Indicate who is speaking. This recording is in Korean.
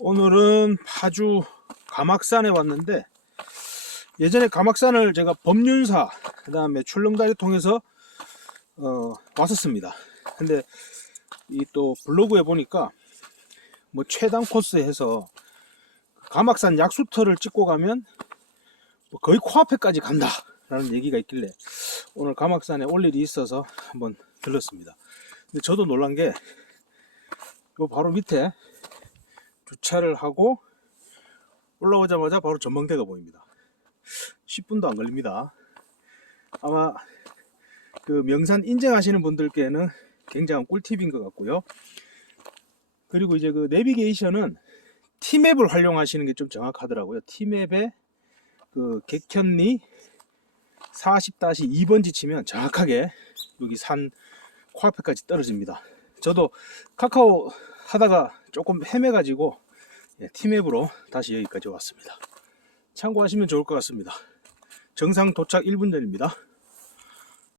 Speaker 1: 오늘은 파주 가막산에 왔는데 예전에 가막산을 제가 법륜사 그 다음에 출렁다리 통해서 어, 왔었습니다. 근데 이 또 블로그에 보니까 뭐 최단 코스 해서 가막산 약수터를 찍고 가면 뭐 거의 코앞에까지 간다 라는 얘기가 있길래 오늘 가막산에 올 일이 있어서 한번 들렀습니다. 근데 저도 놀란 게 요 바로 밑에 주차를 하고 올라오자마자 바로 전망대가 보입니다. 10분도 안 걸립니다. 아마 그 명산 인증하시는 분들께는 굉장한 꿀팁인 것 같고요. 그리고 이제 그 내비게이션은 T맵을 활용하시는 게 좀 정확하더라고요. T맵에 그 객현리 40-2번지 치면 정확하게 여기 산 코앞에까지 떨어집니다. 저도 카카오 하다가 조금 헤매가지고 예, 티맵으로 다시 여기까지 왔습니다. 참고하시면 좋을 것 같습니다. 정상 도착 1분 전입니다.